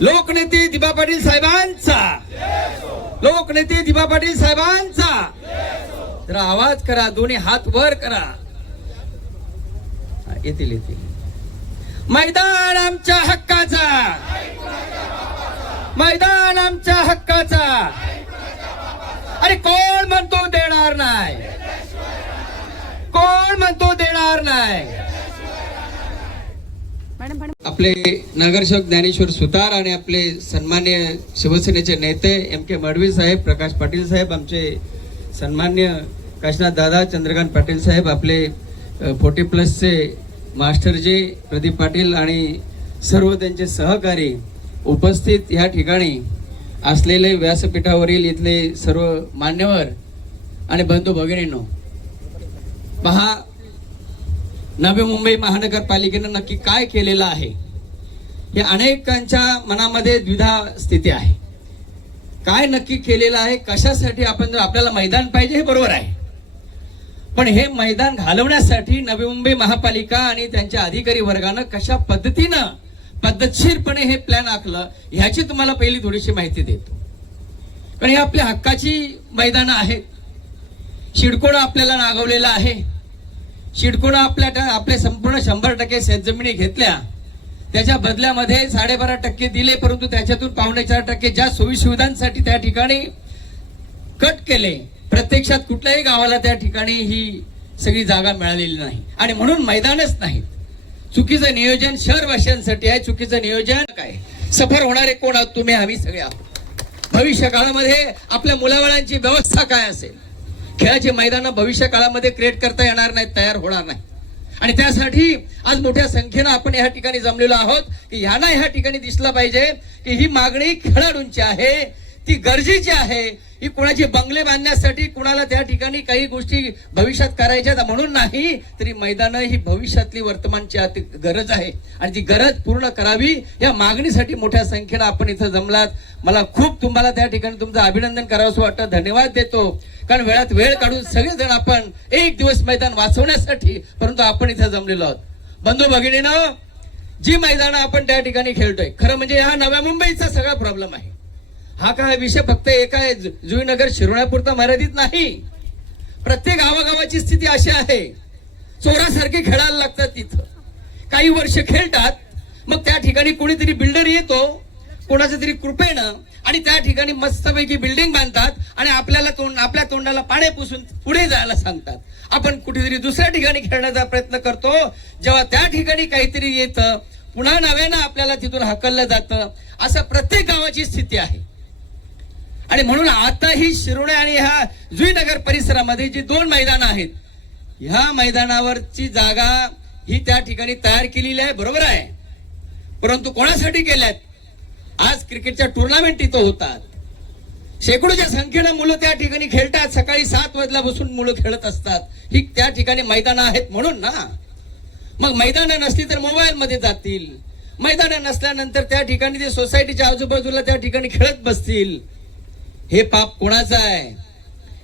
लोकनेते दिबा पाटील साहेबांचा. लोकनेते दिबा पाटील साहेबांचा. जरा आवाज करा दोन्ही हात वर करा. येतील येतील. मैदान आमच्या हक्काचा. मैदान आमच्या हक्काचा. अरे कोण म्हणतो देणार नाही? कोण म्हणतो देणार नाही? आपले नगरसेवक ज्ञानेश्वर सुतार आणि आपले सन्मान्य शिवसेनेचे नेते एम के मडवी साहेब प्रकाश पाटील साहेब आमचे सन्मान्य काशनाथ दादा चंद्रकांत पाटील साहेब आपले फोर्टी प्लसचे मास्टरजी प्रदीप पाटील आणि सर्व त्यांचे सहकारी उपस्थित या ठिकाणी असलेले व्यासपीठावरील इथले सर्व मान्यवर आणि बंधू भगिनींनो पहा नवी मुंबई महानगरपालिकेनं नक्की काय केलेलं आहे? हे अनेकांच्या मनामध्ये द्विधा स्थिती आहे. काय नक्की केलेलं आहे कशासाठी आपण जर आपल्याला मैदान पाहिजे हे बरोबर आहे. पण हे मैदान घालवण्यासाठी नवी मुंबई महापालिका आणि त्यांच्या अधिकारी वर्गानं कशा पद्धतीनं पद्धतशीरपणे हे प्लॅन आखलं ह्याची तुम्हाला पहिली थोडीशी माहिती देतो. कारण हे आपल्या हक्काची मैदानं आहेत. शिडकोडा आपल्याला नागवलेला आहे. शिडकोणं आपल्या आपले संपूर्ण शंभर टक्के शेतजमिनी घेतल्या. त्याच्या बदल्यामध्ये साडेबारा टक्के दिले परंतु त्याच्यातून पावणे चार टक्के ज्या सोयी सुविधांसाठी त्या ठिकाणी कट केले प्रत्यक्षात कुठल्याही गावाला त्या ठिकाणी ही सगळी जागा मिळालेली नाही. आणि म्हणून मैदानच नाहीत. चुकीचं नियोजन शहरवासियांसाठी आहे चुकीचं नियोजन काय? सफर होणारे कोण आहात तुम्ही? आम्ही सगळे आहोत. भविष्य काळामध्ये आपल्या मुलाबाळांची व्यवस्था काय असेल? खेळाची मैदानं भविष्य काळामध्ये क्रिएट करता येणार नाहीत तयार होणार नाही आणि त्यासाठी आज मोठ्या संख्येनं आपण या ठिकाणी जमलेलो आहोत की ह्यांना ह्या ठिकाणी दिसलं पाहिजे की ही मागणी खेळाडूंची आहे. ती गरजेची आहे ही कोणाची बंगले बांधण्यासाठी कुणाला त्या ठिकाणी काही गोष्टी भविष्यात करायच्या म्हणून नाही तरी मैदानं ही भविष्यातली वर्तमानची अति गरज आहे. आणि ती गरज पूर्ण करावी या मागणीसाठी मोठ्या संख्येनं आपण इथं जमलात. मला खूप तुम्हाला त्या ठिकाणी तुमचं अभिनंदन करावंसं वाटतं. धन्यवाद देतो. कारण वेळात वेळ काढून सगळेजण आपण एक दिवस मैदान वाचवण्यासाठी परंतु आपण इथं जमलेलो आहोत. बंधू भगिनीनं जी मैदानं आपण त्या ठिकाणी खेळतोय खरं म्हणजे हा नव्या मुंबईचा सगळा प्रॉब्लेम आहे. हा काय विषय फक्त एका जु- जुईनगर शिरोण्यापुरता मर्यादित नाही. प्रत्येक गावागावाची स्थिती अशी आहे. चोरासारखे खेळायला लागतात तिथं. काही वर्ष खेळतात मग त्या ठिकाणी कोणीतरी बिल्डर येतो कोणाच्या तरी कृपेनं आणि त्या ठिकाणी मस्तपैकी बिल्डिंग बांधतात आणि आपल्याला तोंड आपल्या तोंडाला पाणी पुसून पुढे जायला सांगतात. आपण कुठेतरी दुसऱ्या ठिकाणी खेळण्याचा प्रयत्न करतो. जेव्हा त्या ठिकाणी काहीतरी येतं पुन्हा नव्यानं आपल्याला तिथून हकललं जातं. असं प्रत्येक गावाची स्थिती आहे. आणि म्हणून आता ही शिरोळे आणि ह्या जुईनगर परिसरामध्ये जी दोन मैदानं आहेत ह्या मैदानावरची जागा ही त्या ठिकाणी तयार केलेली आहे बरोबर आहे? परंतु कोणासाठी केल्यात? आज क्रिकेटच्या टुर्नामेंट इथं होतात. शेकडोच्या संख्येनं मुलं त्या ठिकाणी खेळतात. सकाळी सात वाजल्यापासून मुलं खेळत असतात. ही त्या ठिकाणी मैदानं आहेत म्हणून ना? मग मैदानं नसली तर मोबाईल मध्ये जातील. मैदानं नसल्यानंतर त्या ठिकाणी ते सोसायटीच्या आजूबाजूला त्या ठिकाणी खेळत बसतील. हे पाप कोणाचं आहे?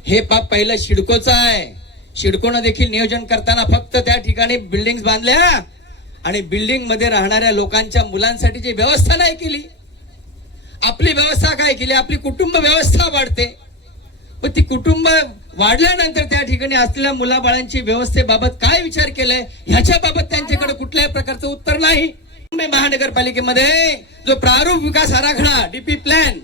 हे पाप पहिलं शिडकोचं आहे. शिडकोनं देखील नियोजन करताना फक्त त्या ठिकाणी बिल्डिंग बांधल्या आणि बिल्डिंगमध्ये राहणाऱ्या लोकांच्या मुलांसाठीची व्यवस्था नाही केली आपली व्यवस्था काय केली? आपली कुटुंब व्यवस्था वाढते. पण ती कुटुंब वाढल्यानंतर त्या ठिकाणी असलेल्या मुलाबाळांची व्यवस्थेबाबत काय विचार केलाय? ह्याच्या बाबत त्यांच्याकडे कुठल्याही प्रकारचं उत्तर नाही. मुंबई महानगरपालिकेमध्ये जो प्रारूप विकास आराखडा डीपी प्लॅन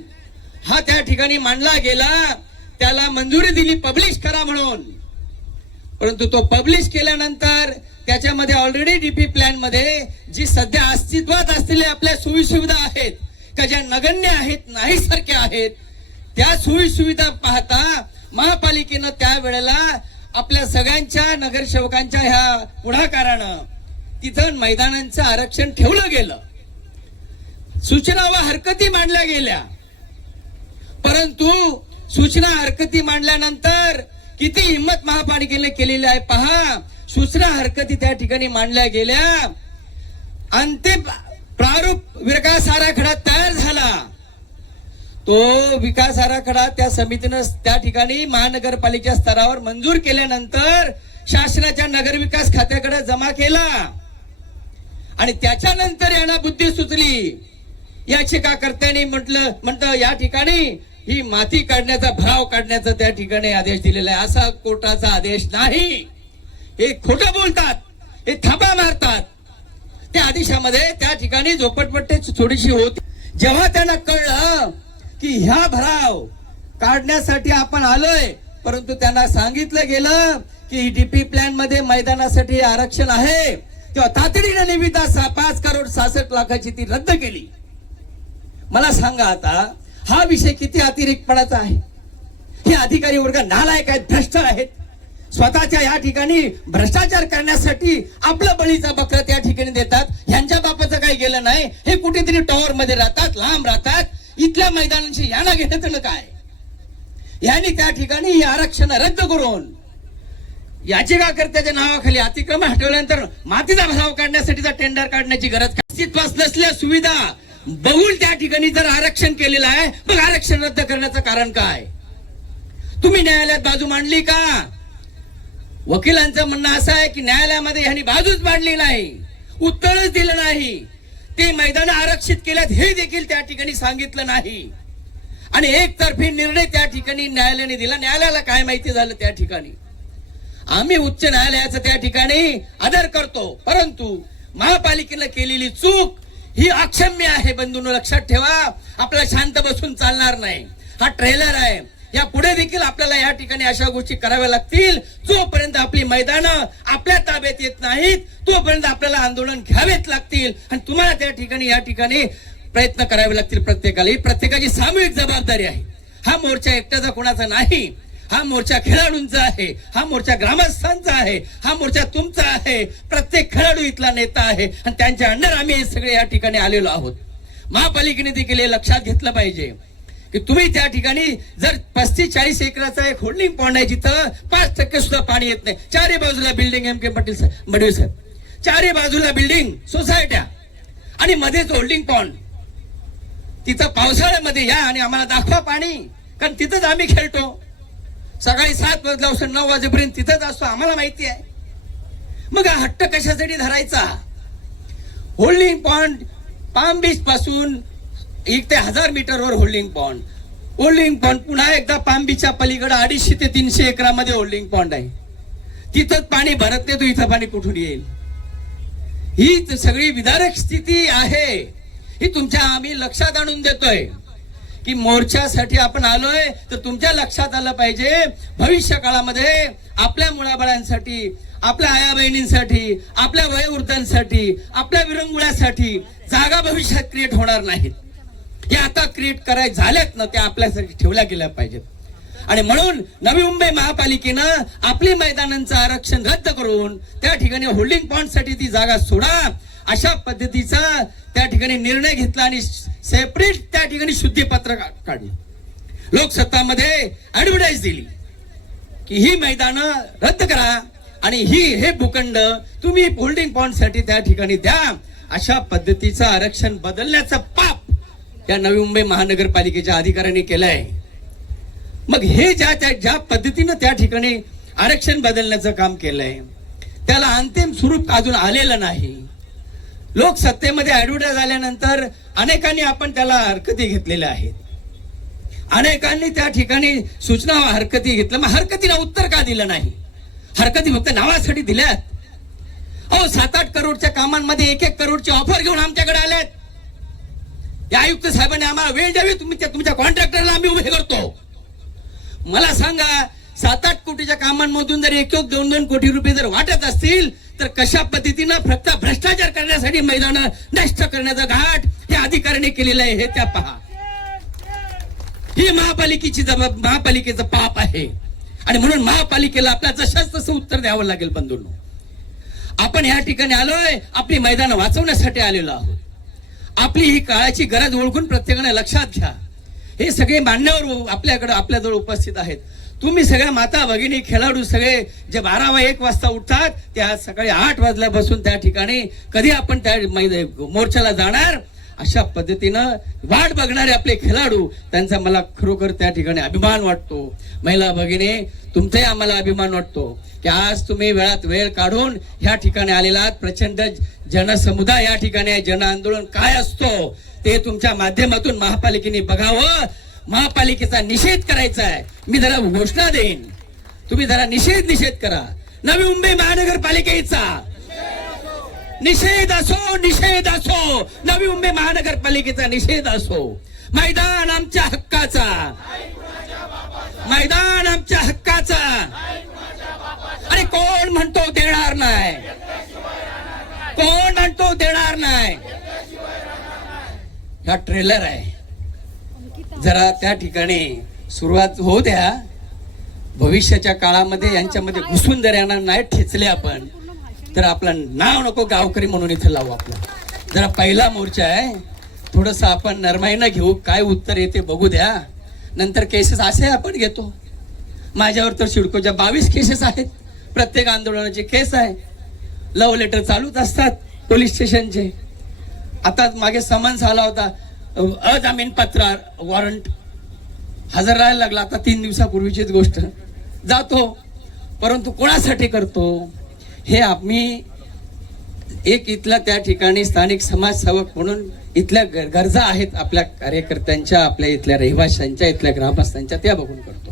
हा त्या ठिकाणी मांडला गेला त्याला मंजुरी दिली पब्लिश करा म्हणून. परंतु तो पब्लिश केल्यानंतर त्याच्यामध्ये ऑलरेडी डीपी प्लॅनमध्ये जी सध्या अस्तित्वात असलेल्या आपल्या सोयीसुविधा आहेत का ज्या नगण्य आहेत नाही सारख्या आहेत त्या सोयीसुविधा पाहता महापालिकेनं त्यावेळेला आपल्या सगळ्यांच्या नगरसेवकांच्या ह्या पुढाकारानं तिथं मैदानांचं आरक्षण ठेवलं गेलं. सूचना व हरकती मांडल्या गेल्या. परंतु सूचना हरकती मांडल्यानंतर किती हिंमत महापालिकेने केलेली आहे पहा. सूचना हरकती त्या ठिकाणी मांडल्या गेल्या. अंतिम प्रारूप विकास आराखडा तयार झाला. तो विकास आराखडा त्या समितीनं त्या ठिकाणी महानगरपालिका स्तरावर मंजूर केल्यानंतर शासनाच्या नगरविकास खात्याकडे जमा केला. आणि त्याच्यानंतर यांना बुद्धी सुचली. याचिकाकर्त्यांनी म्हटलं म्हणतं या ठिकाणी ही माती काढण्याचा भराव काढण्याचा त्या ठिकाणी आदेश दिलेला आहे. असा कोर्टाचा आदेश नाही. हे खोटं बोलतात. हे थापा मारतात. त्या आदेशामध्ये त्या ठिकाणी झोपटपट्टी थोडीशी होती. जेव्हा त्यांना कळलं की ह्या भराव काढण्यासाठी आपण आलोय परंतु त्यांना सांगितलं गेलं की डीपी प्लॅनमध्ये मैदानासाठी आरक्षण आहे तेव्हा तातडीने निविदा सा- पाच करोड सहासष्ट लाखाची ती रद्द केली. मला सांगा आता हा विषय किती अतिरिक्तपणाचा आहे? हे अधिकारी वर्ग नालायक आहेत भ्रष्ट आहेत. स्वतःच्या या ठिकाणी भ्रष्टाचार करण्यासाठी आपलं बळीचा बकरा त्या ठिकाणी देतात. यांच्या बापाचं काही गेलं नाही. हे कुठेतरी टॉवर मध्ये राहतात लांब राहतात. इथल्या मैदानांशी यांना घेण्याचं काय? यांनी त्या ठिकाणी ही आरक्षण रद्द करून याचिकाकर्त्याच्या नावाखाली अतिक्रमण हटवल्यानंतर मातीचा भराव काढण्यासाठीचा टेंडर काढण्याची गरज अस्तित्वास नसल्या सुविधा बघून त्या ठिकाणी जर आरक्षण केलेलं आहे मग आरक्षण रद्द करण्याचं कारण काय? तुम्ही न्यायालयात बाजू मांडली का? वकिलांचं म्हणणं असं आहे की न्यायालयामध्ये ह्यांनी बाजूच मांडली नाही उत्तरच दिलं नाही. ते मैदान आरक्षित केल्यात हे देखील त्या ठिकाणी सांगितलं नाही. आणि एकतर्फी निर्णय त्या ठिकाणी न्यायालयाने दिला. न्यायालयाला काय माहिती झालं त्या ठिकाणी? आम्ही उच्च न्यायालयाचं त्या ठिकाणी आदर करतो परंतु महापालिकेनं केलेली चूक ही अक्षम्य आहे बंधून लक्षात ठेवा. आपला शांत बसून चालणार नाही. हा ट्रेलर आहे. या पुढे देखील आपल्याला या ठिकाणी अशा गोष्टी कराव्या लागतील. जोपर्यंत आपली मैदानं आपल्या ताब्यात येत नाहीत तोपर्यंत आपल्याला आंदोलन घ्यावेच लागतील. आणि तुम्हाला त्या ठिकाणी या ठिकाणी प्रयत्न करावे लागतील प्रत्येकाला. ही प्रत्येकाची सामूहिक जबाबदारी आहे. हा मोर्चा एकट्याचा कोणाचा नाही. हा मोर्चा खेळाडूंचा आहे हा मोर्चा ग्रामस्थांचा आहे हा मोर्चा तुमचा आहे. प्रत्येक खेळाडू इथला नेता आहे आणि त्यांच्या अंडर आम्ही सगळे या ठिकाणी आलेलो आहोत. महापालिकेने देखील हे लक्षात घेतलं पाहिजे की तुम्ही त्या ठिकाणी जर पस्तीस चाळीस एकराचा एक होल्डिंग पॉइंट आहे जिथं पाच टक्के सुद्धा पाणी येत नाही. चारही बाजूला बिल्डिंग एम के पाटील साहेब मडवी साहेब. चारही बाजूला बिल्डिंग सोसायट्या आणि मध्येच होल्डिंग पॉइंट. तिथं पावसाळ्यामध्ये या आणि आम्हाला दाखवा पाणी कारण तिथंच आम्ही खेळतो. सकाळी सात वाजल्यापासून नऊ वाजेपर्यंत तिथंच असतो. आम्हाला माहिती आहे. मग हा हट्ट कशासाठी धरायचा? होल्डिंग पॉइंट पाम बीच पासून एक ते हजार मीटरवर होल्डिंग पॉइंट होल्डिंग पॉइंट पुन्हा एकदा पाम बीचच्या पलीकडे अडीचशे ते तीनशे एकरामध्ये होल्डिंग पॉइंट आहे. तिथंच पाणी भरत नाही तो इथं पाणी कुठून येईल? ही सगळी विदारक स्थिती आहे. ही तुमच्या आम्ही लक्षात आणून देतोय. की मोर्चासाठी आपण आलोय तर तुमच्या लक्षात आलं पाहिजे. भविष्य काळामध्ये आपल्या मुळाबळांसाठी आपल्या आया बहिणींसाठी आपल्या वयोवृद्धांसाठी आपल्या विरंगुळ्यासाठी जागा भविष्यात क्रिएट होणार नाहीत. हे आता क्रिएट कराय झाल्यात ना त्या आपल्यासाठी ठेवल्या गेल्या पाहिजेत. आणि म्हणून नवी मुंबई महापालिकेनं आपली मैदानांचं आरक्षण रद्द करून त्या ठिकाणी होल्डिंग पॉइंटसाठी ती जागा सोडा. अशा पद्धतीचा त्या ठिकाणी निर्णय घेतला आणि सेपरेट त्या ठिकाणी शुद्धीपत्र काढलं. लोकसत्तामध्ये ऍडव्हर्टाईज दिली की ही मैदानं रद्द करा आणि ही हे भूखंड तुम्ही होल्डिंग पॉइंटसाठी त्या ठिकाणी द्या. अशा पद्धतीचं आरक्षण बदलण्याचं पाप या नवी मुंबई महानगरपालिकेच्या अधिकाऱ्यांनी केलंय. मग हे ज्या त्या ज्या पद्धतीनं त्या ठिकाणी आरक्षण बदलण्याचं काम केलंय त्याला अंतिम स्वरूप अजून आलेलं नाही. लोकसत्तेमध्ये ऍडव्हर्टाईज आल्यानंतर अनेकांनी आपण त्याला हरकती घेतलेल्या आहेत. अनेकांनी त्या ठिकाणी सूचना हरकती घेतल्या. मग हरकतीला उत्तर का दिलं नाही? हरकती फक्त नावासाठी दिल्यात. अहो सात आठ करोडच्या कामांमध्ये एक एक करोडची ऑफर घेऊन आमच्याकडे आल्यात. या आयुक्त साहेबांनी आम्हाला वेळ द्यावी तुम्ही त्या तुमच्या कॉन्ट्रॅक्टरला आम्ही उभे करतो. मला सांगा सात आठ कोटीच्या कामांमधून जर एक एक दोन दोन कोटी रुपये जर वाटत असतील तर कशा पद्धतीनं फक्त भ्रष्टाचार करण्यासाठी मैदान नष्ट करण्याचा घाट या अधिकाऱ्याने केलेलं आहे हे त्या पहा. ही महापालिकेची जबाब महापालिकेचं पाप आहे. आणि म्हणून महापालिकेला आपल्या जशाच तसं उत्तर द्यावं लागेल बंधूंनो. आपण या ठिकाणी आलोय आपली मैदान वाचवण्यासाठी आलेलो आहोत. आपली ही काळाची गरज ओळखून प्रत्येकाने लक्षात घ्या. हे सगळे मान्यवर आपल्याकडे आपल्याजवळ उपस्थित आहेत. तुम्ही सगळ्या माता भगिनी खेळाडू सगळे जे बारा वा एक वाजता उठतात त्या सकाळी आठ वाजल्यापासून त्या ठिकाणी कधी आपण त्या मोर्चाला जाणार? अशा पद्धतीनं वाट बघणारे आपले खेळाडू त्यांचा मला खरोखर त्या ठिकाणी अभिमान वाटतो. महिला भगिनी तुमचाही आम्हाला अभिमान वाटतो की आज तुम्ही वेळात वेळ काढून ह्या ठिकाणी आलेला आहात. प्रचंड जनसमुदाय या ठिकाणी जन आंदोलन काय असतो ते तुमच्या माध्यमातून महापालिकेने बघावं. महापालिकेचा निषेध करायचा आहे मी जरा घोषणा देईन. तुम्ही जरा निषेध निषेध करा. नवी मुंबई महानगरपालिकेचा. निषेध असो निषेध असो. नवी मुंबई महानगरपालिकेचा निषेध असो. मैदान आमच्या हक्काचा. मैदान आमच्या हक्काचा. अरे कोण म्हणतो देणार नाही? कोण म्हणतो देणार नाही? हा ट्रेलर आहे. जरा त्या ठिकाणी सुरुवात होऊ द्या. भविष्याच्या काळामध्ये यांच्यामध्ये घुसून जर यांना नाही ठेचले आपण तर आपलं नाव नको गावकरी म्हणून इथं लावू आपला. जरा पहिला मोर्चा आहे. थोडस आपण नरमाईनं घेऊ काय उत्तर येते बघू द्या. नंतर केसेस असे आपण घेतो. माझ्यावर तर शिडकोच्या बावीस केसेस आहेत. प्रत्येक आंदोलनाची केस आहे. लव्ह लेटर चालूच असतात पोलीस स्टेशनचे आता मागे समन्स आला होता. अजामीन पत्र वॉरंट हजर राहायला लागला. आता तीन दिवसापूर्वीचीच गोष्ट. जातो परंतु कोणासाठी करतो? हे आम्ही एक इथल्या त्या ठिकाणी स्थानिक समाजसेवक म्हणून इथल्या गर गरजा आहेत आपल्या कार्यकर्त्यांच्या आपल्या इथल्या रहिवाशांच्या इथल्या ग्रामस्थांच्या त्या बघून करतो.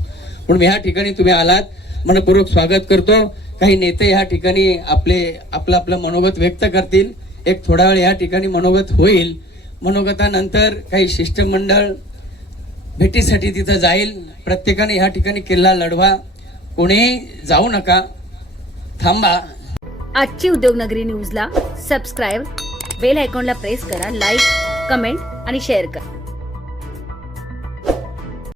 म्हणून ह्या ठिकाणी तुम्ही आलात. मनपूर्वक स्वागत करतो. काही नेते ह्या ठिकाणी आपले आपलं आपलं मनोगत व्यक्त करतील. एक थोडा वेळ या ठिकाणी मनोगत होईल. मनोगतानंतर काही शिष्टमंडळ भेटीसाठी तिथं जाईल. प्रत्येकाने ह्या ठिकाणी किल्ला लढवा. कोणीही जाऊ नका. थांबा. आजची उद्योगनगरी न्यूजला सबस्क्राईब बेल आयकॉनला प्रेस करा लाईक कमेंट आणि शेअर करा.